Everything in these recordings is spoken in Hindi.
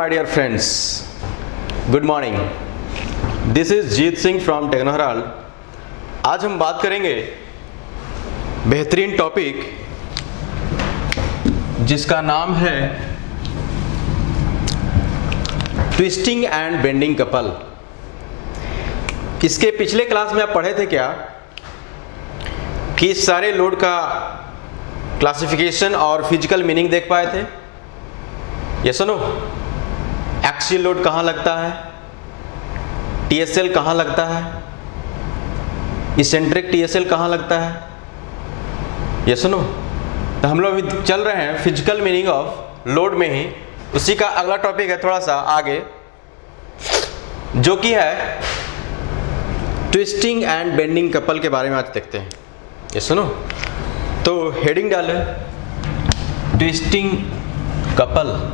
my dear friends, good morning. This is Jeet Singh from Techno Herald. आज हम बात करेंगे बेहतरीन टॉपिक जिसका नाम है ट्विस्टिंग एंड बेंडिंग कपल। इसके पिछले क्लास में आप पढ़े थे क्या कि सारे लोड का क्लासिफिकेशन और फिजिकल मीनिंग देख पाए थे? ये सुनो, एक्सियल लोड कहाँ लगता है, टीएसएल कहाँ लगता है, इसेंट्रिक टीएसएल कहाँ लगता है, ये सुनो। तो हम लोग अभी चल रहे हैं फिजिकल मीनिंग ऑफ लोड में ही। उसी का अगला टॉपिक है थोड़ा सा आगे, जो कि है ट्विस्टिंग एंड बेंडिंग कपल के बारे में आज देखते हैं। ये सुनो, तो हेडिंग डाले twisting couple.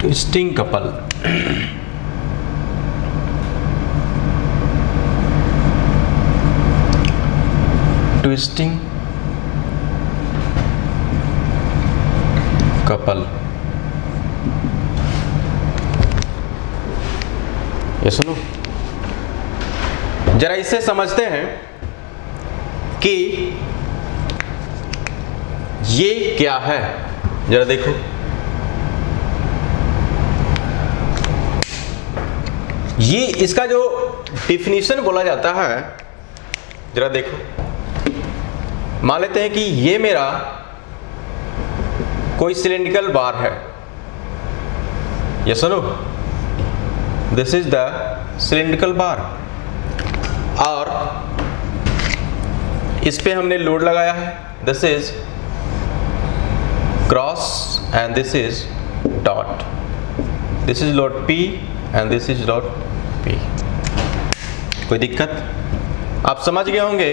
Twisting couple twisting couple. ये सुनो, जरा इससे समझते हैं कि ये क्या है। जरा देखो, ये इसका जो डिफिनीशन बोला जाता है, जरा देखो। मान लेते हैं कि ये मेरा कोई सिलेंड्रिकल बार है। ये सुनो, दिस इज द सिलेंड्रिकल बार, और इस पे हमने लोड लगाया है। This is cross and this is dot. This is load P and this is load P। कोई दिक्कत? आप समझ गए होंगे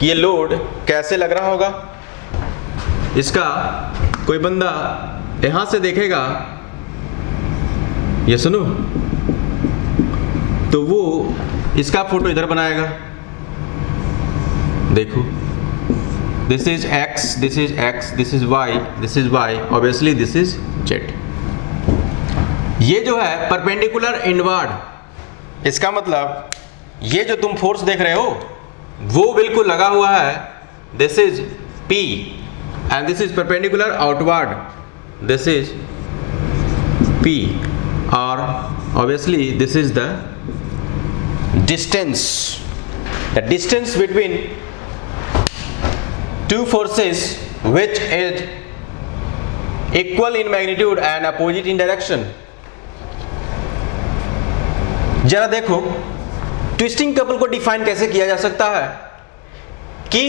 कि ये लोड कैसे लग रहा होगा। इसका कोई बंदा यहां से देखेगा, ये सुनो, तो वो इसका फोटो इधर बनाएगा। देखो, this is x, this is x, this is y, this is y, obviously this is z। ये जो है परपेंडिकुलर इनवर्ड, इसका मतलब ये जो तुम फोर्स देख रहे हो वो बिल्कुल लगा हुआ है। This is P and this is perpendicular outward, this is P, और obviously this is the distance, the distance between two forces which is equal in magnitude and opposite in direction। जरा देखो, ट्विस्टिंग कपल को डिफाइन कैसे किया जा सकता है कि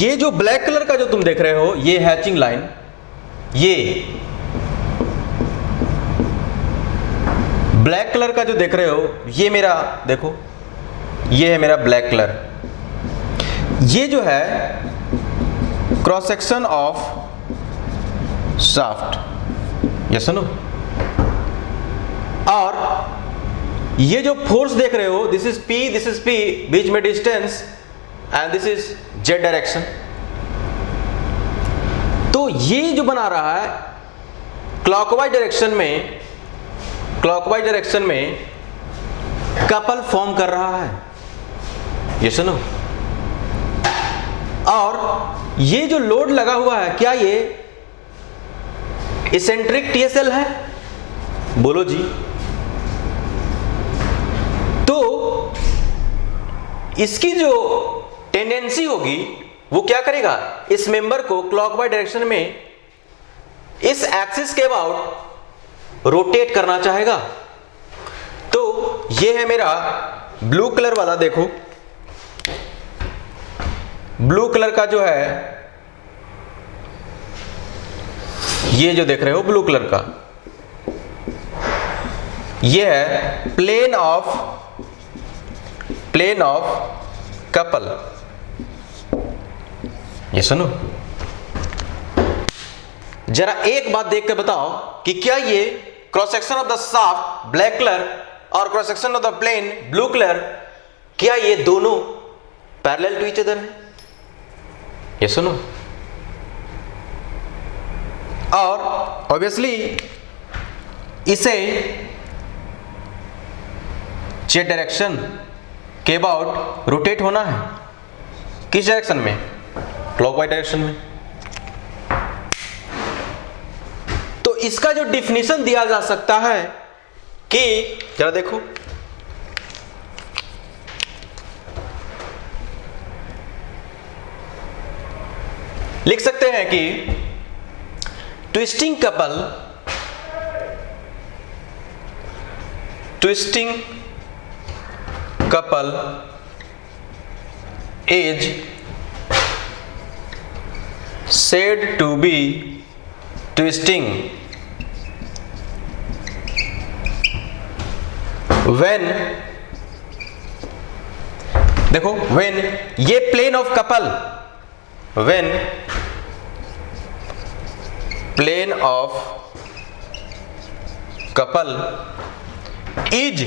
ये जो ब्लैक कलर का जो तुम देख रहे हो, ये हैचिंग लाइन, ये ब्लैक कलर का जो देख रहे हो, ये मेरा देखो, ये है मेरा ब्लैक कलर। ये जो है क्रॉस सेक्शन ऑफ शाफ्ट। ये सुनो, और ये जो फोर्स देख रहे हो, this is P, this is P, बीच में distance, and this is Z direction. तो ये जो बना रहा है क्लॉकवाइज डायरेक्शन में कपल फॉर्म कर रहा है। ये सुनो, और ये जो लोड लगा हुआ है, क्या ये इसेंट्रिक टीएसएल है? बोलो जी। तो इसकी जो टेंडेंसी होगी वो क्या करेगा, इस मेंबर को क्लॉकवाइज डायरेक्शन में इस एक्सिस के अबाउट रोटेट करना चाहेगा। तो ये है मेरा ब्लू कलर वाला, देखो ब्लू कलर का जो है, ये जो देख रहे हो ब्लू कलर का, ये है प्लेन ऑफ कपल। ये सुनो, जरा एक बात देख के बताओ कि क्या ये cross section of the shaft black colour और cross section of the plane blue colour, क्या ये दोनों पैरेलल टू ईच अदर है? ये सुनो, और ऑब्वियसली इसे जेड डायरेक्शन के अबाउट रोटेट होना है। किस डायरेक्शन में? क्लॉकवाइज डायरेक्शन में। तो इसका जो डिफिनीशन दिया जा सकता है कि जरा देखो, लिख सकते हैं कि twisting couple is said to be twisting when, देखो when ये plane of couple, when plane of couple is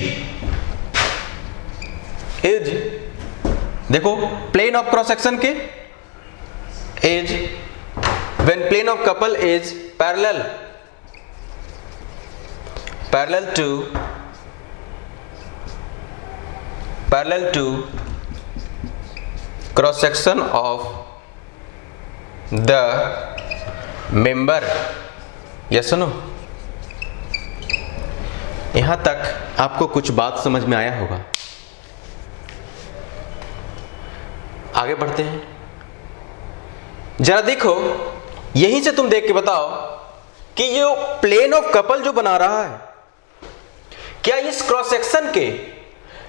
देखो plane of cross section के is when plane of couple is parallel to cross section of the member। Yes no? यहां तक आपको कुछ बात समझ में आया होगा। आगे बढ़ते हैं, जरा देखो, यहीं से तुम देख के बताओ कि ये प्लेन ऑफ कपल जो बना रहा है, क्या इस क्रॉस सेक्शन के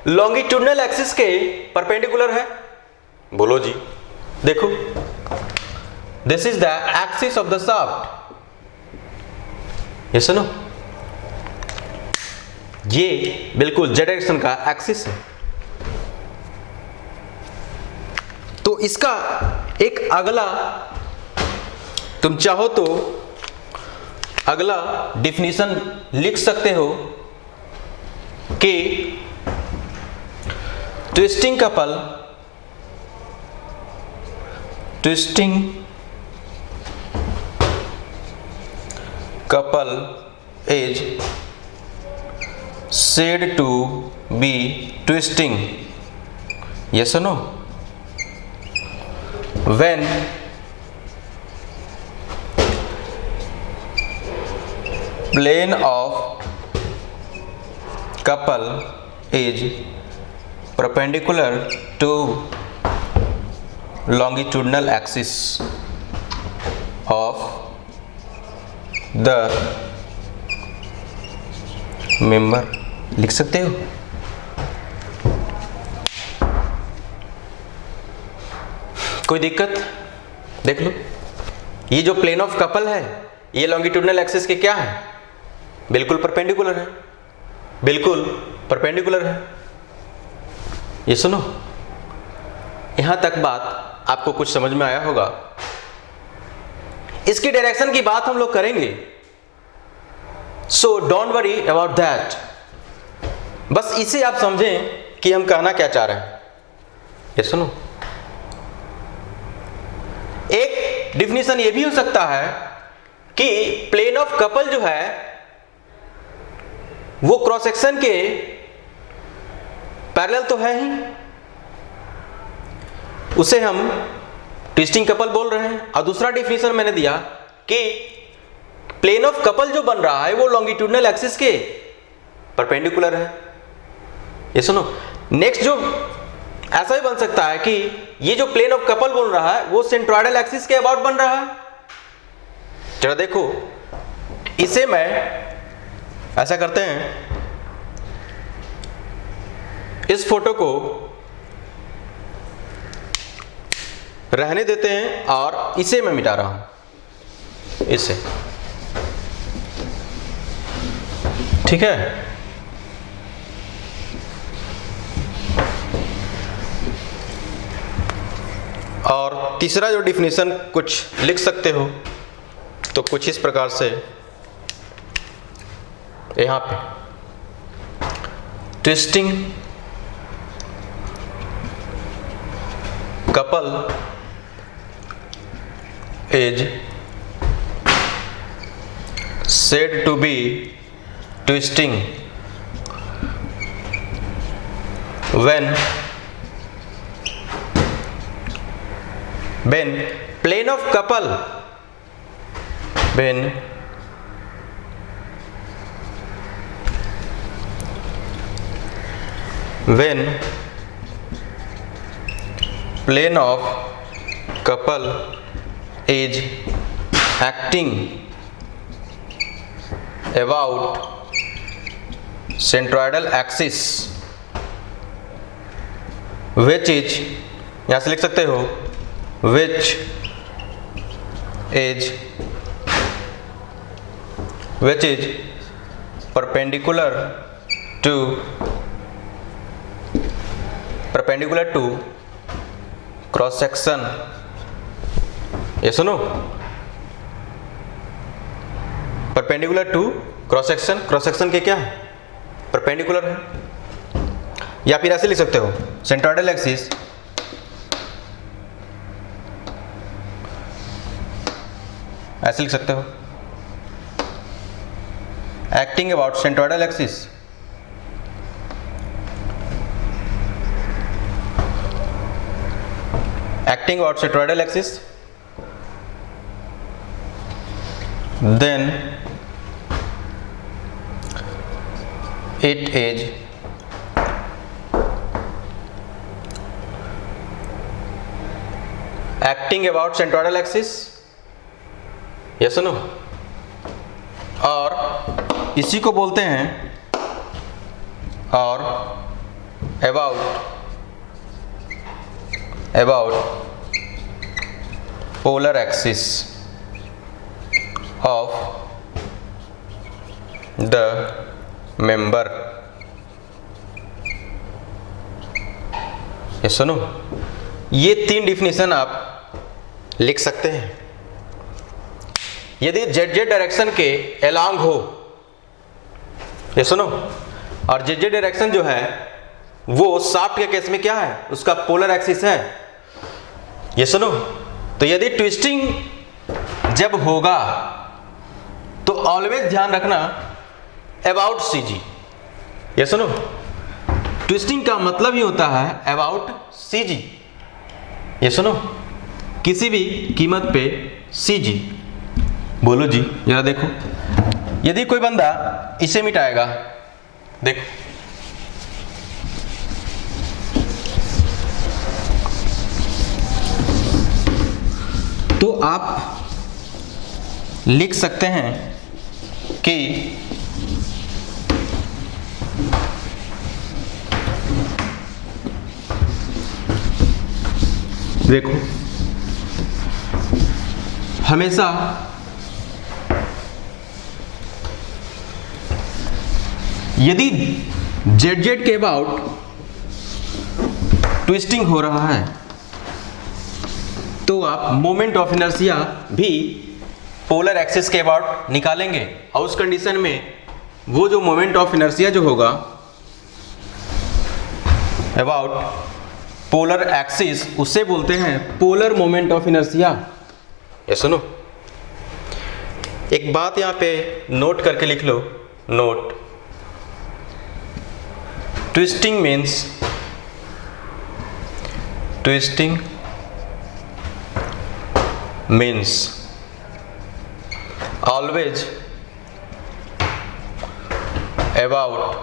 लॉन्गिट्यूडनल एक्सिस के परपेंडिकुलर है? बोलो जी। देखो, this is the axis of the shaft. Yes no? ये बिल्कुल जेड डायरेक्शन का एक्सिस है। तो इसका एक अगला, तुम चाहो तो अगला डिफिनीशन लिख सकते हो कि twisting couple is said to be twisting, yes or no, when plane of couple is perpendicular to longitudinal axis of the member। लिख सकते हो? कोई दिक्कत? देख लो, ये जो प्लेन ऑफ कपल है, ये लॉन्गिट्यूडनल एक्सिस के क्या है? बिल्कुल परपेंडिकुलर है, बिल्कुल परपेंडिकुलर है। ये सुनो, यहां तक बात आपको कुछ समझ में आया होगा। इसकी डायरेक्शन की बात हम लोग करेंगे, so don't worry about that. बस इसे आप समझें कि हम कहना क्या चाह रहे हैं। ये सुनो, एक डिफिनीशन ये भी हो सकता है कि प्लेन ऑफ कपल जो है वो क्रॉस सेक्शन के पैरेलल तो है ही, उसे हम ट्विस्टिंग कपल बोल रहे हैं। और दूसरा डिफिनीशन मैंने दिया कि प्लेन ऑफ कपल जो बन रहा है वो लॉन्गिट्यूडनल एक्सिस के परपेंडिकुलर है। ये सुनो, नेक्स्ट जो ऐसा भी बन सकता है कि ये जो प्लेन ऑफ कपल बन रहा है वो सेंट्रोइडल एक्सिस के अबाउट बन रहा है। जरा देखो, इसे मैं ऐसा करते हैं, इस फोटो को रहने देते हैं और इसे मैं मिटा रहा हूं, इसे। ठीक है? और तीसरा जो डिफिनीशन कुछ लिख सकते हो तो कुछ इस प्रकार से, यहां पे twisting couple is said to be twisting when plane of couple when plane of couple is acting about centroidal axis which is, यहां से लिख सकते हो, which is perpendicular to cross section. ये सुनो, परपेंडिकुलर टू क्रॉस सेक्शन के क्या है, परपेंडिकुलर है। या फिर ऐसे लिख सकते हो, सेंट्रोइडल एक्सिस ऐसे लिख सकते हो, acting about centroidal axis then it is acting about centroidal axis, yes no, और इसी को बोलते हैं और about polar axis of the member। ये सुनो, ये 3 डिफिनेशन आप लिख सकते हैं। यदि जेड डायरेक्शन के अलोंग हो, ये सुनो, और जेड डायरेक्शन जो है वो शाफ्ट के केस में क्या है, उसका पोलर एक्सिस है। ये सुनो, तो यदि ट्विस्टिंग जब होगा तो ऑलवेज ध्यान रखना अबाउट सीजी। ये सुनो, ट्विस्टिंग का मतलब ही होता है अबाउट सीजी। ये सुनो, किसी भी कीमत पे सीजी। बोलो जी, जरा देखो, यदि कोई बंदा इसे मिटाएगा, देखो तो आप लिख सकते हैं कि देखो, हमेशा यदि जेड के अबाउट ट्विस्टिंग हो रहा है तो आप मोमेंट ऑफ इनर्शिया भी पोलर एक्सिस के अबाउट निकालेंगे, और उस कंडीशन में वो जो मोमेंट ऑफ इनर्शिया जो होगा अबाउट पोलर एक्सिस, उसे बोलते हैं पोलर मोमेंट ऑफ इनर्शिया। ये सुनो, एक बात यहां पे नोट करके लिख लो, note, twisting means always about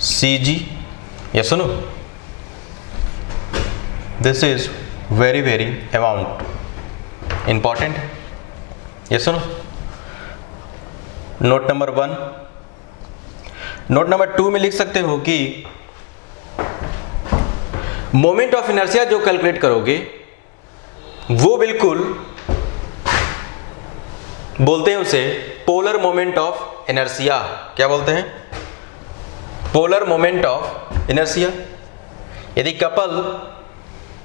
CG। ये सुनो, this is very important। ये सुनो, नोट नंबर 1। नोट नंबर 2 में लिख सकते हो कि मोमेंट ऑफ इनर्शिया जो कैलकुलेट करोगे वो बिल्कुल बोलते हैं उसे पोलर मोमेंट ऑफ इनर्शिया। क्या बोलते हैं? Polar moment of inertia. यदि कपल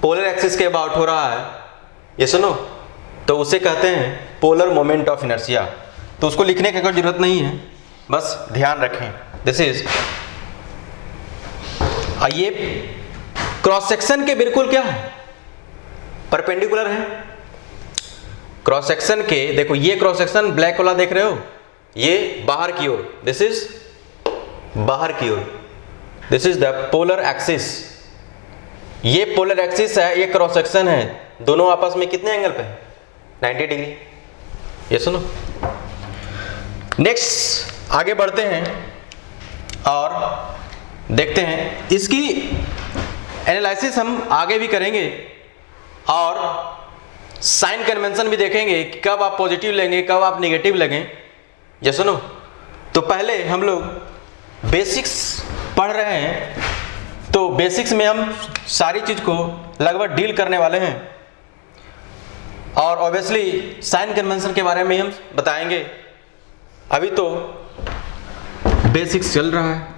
पोलर एक्सिस के अबाउट हो रहा है, ये सुनो, तो उसे कहते हैं पोलर मोमेंट ऑफ इनर्शिया। तो उसको लिखने की कोई जरूरत नहीं है, बस ध्यान रखें। दिस इज, ये क्रॉस सेक्शन के बिल्कुल क्या है, परपेंडिकुलर है। क्रॉस सेक्शन के, देखो ये क्रॉस सेक्शन ब्लैक वाला देख रहे हो, ये बाहर की ओर, दिस इज बाहर की ओर, this is the polar axis, ये पोलर एक्सिस है, ये क्रॉस सेक्शन है, दोनों आपस में कितने एंगल पे, 90 डिग्री। ये सुनो, नेक्स्ट आगे बढ़ते हैं और देखते हैं, इसकी एनालिसिस हम आगे भी करेंगे और साइन कन्वेंशन भी देखेंगे कि कब आप पॉजिटिव लेंगे, कब आप नेगेटिव लेंगे। ये सुनो, तो पहले हम लोग बेसिक्स पढ़ रहे हैं, तो बेसिक्स में हम सारी चीज को लगभग डील करने वाले हैं और ऑब्वियसली साइन कन्वेंशन के बारे में हम बताएंगे। अभी तो बेसिक्स चल रहा है।